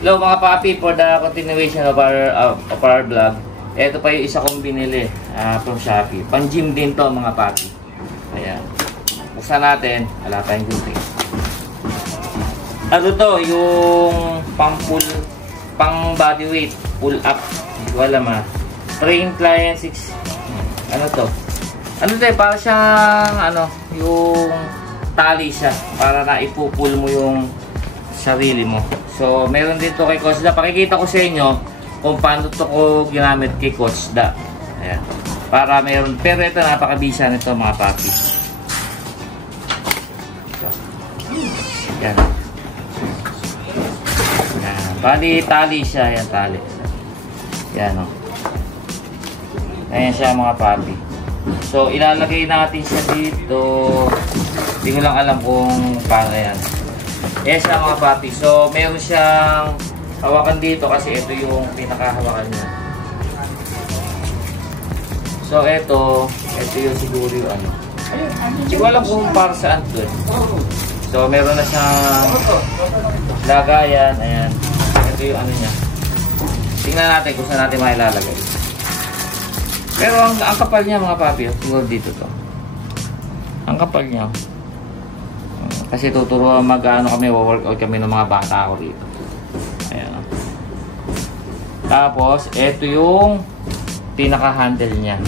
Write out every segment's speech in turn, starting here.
Hello mga papi, for the continuation of our vlog. Ito pa yung isa kong binili from Shopee. Pang gym din to mga papi. Ayan. Buksan natin. Wala pa yung gunting. Ano to? Yung pang body weight. Pull up. Hindi ko alam ha. Train client 6. Ano to? Ano to eh? Para siyang yung tali siya. Para na ipupull mo yung sarili mo. So, meron dito kay Coach Da. Pakikita ko sa inyo kung paano ito ko ginamit kay Coach Da. Ayan. Para meron. Pero ito, napakabisa nito mga papi. Ayan. Ayan. Bali, tali siya. Ayan, tali. Ayan, o. Ayan siya mga papi. So, ilalagay natin siya dito. Hindi ko lang alam kung paano yan. Yes na mga papi. So, meron siyang hawakan dito kasi ito yung pinakahawakan niya. So, ito yung siguro yung ano. Hindi ko alam kung para saan to. So, meron na siyang lagayan. Ayan. Ito yung ano niya. Tingnan natin kung saan natin mailalagay. Pero ang kapal niya mga papi. Siguro dito to. Ang kapal niya. Kasi tuturuan kami, workout kami ng mga bata ako dito. Ayan. Tapos, ito yung pinaka-handle niya.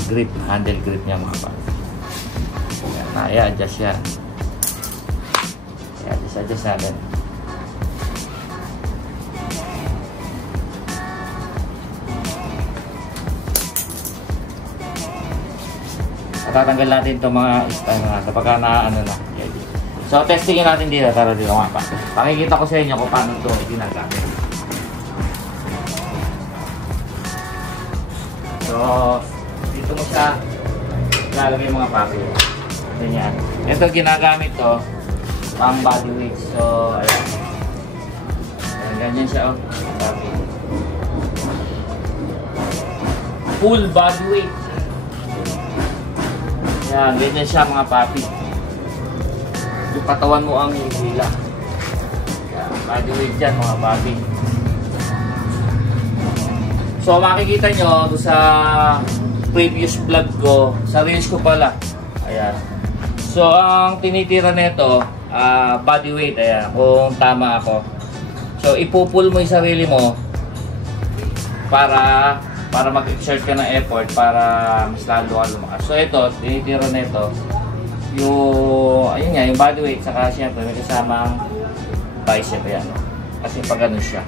Handle grip niya mga bata. Ayan, i-adjust yan. Ayan, adjust natin. Tatanggal natin itong mga stand na kapag na So, testingin natin dito. Tara dito mga papi. Pakikita ko sa inyo kung paano ito ginagamit. So, dito mo siya lalagay mga papi. Ganyan. Ito ginagamit to pang body weight. So, ayan. Ganyan siya. Papi. Full body weight. Ayan. Ganyan siya mga papi. Yung katawan mo ang hihila. Body weight dyan mga papi. So makikita nyo sa previous vlog ko, sa reels ko pala. Ayan. So ang tinitira nito, body weight. Ayan, kung tama ako. So ipupull mo yung sarili mo para mag-exert ka ng effort para mas lalo ka lumakas. So ito, tinitira nito ayun nga, yung body weight, saka siyempre may kasamang bicep, ayan. Kasi pag ganun siya.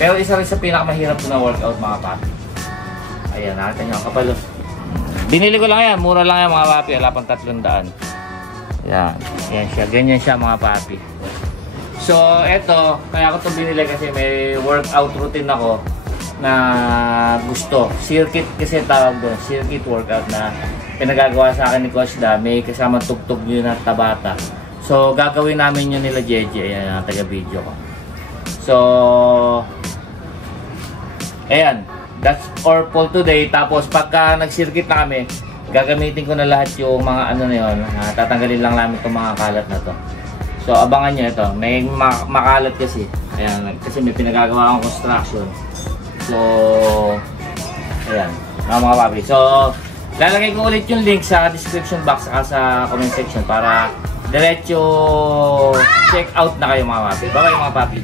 Pero isa rin sa pinakamahirap na workout mga papi. Ayan, nakita nyo, kapalos. Binili ko lang yan, mura lang yan mga papi, wala pang 300. Ayan, ayan siya, ganyan siya mga papi. So, eto, kaya ako ito binili kasi may workout routine ako na gusto. Circuit kasi tawag doon, circuit workout na pinagagawa sa akin ni Coach Da. May kasama tugtog yun na Tabata. So, gagawin namin yun nila Jeje. Ayan, ang taga-video ko. So, ayan. That's all for today. Tapos, pagka nag-circuit na kami, gagamitin ko na lahat yung mga ano na yun. Tatanggalin lang namin itong mga kalat na to. So, abangan nyo ito. May makalat kasi. Ayan, kasi may pinagagawa akong construction. So, ayan. Mga papi. So, lalagay ko ulit yung link sa description box at sa comment section para diretso check out na kayo mga papi. Bye bye mga papi.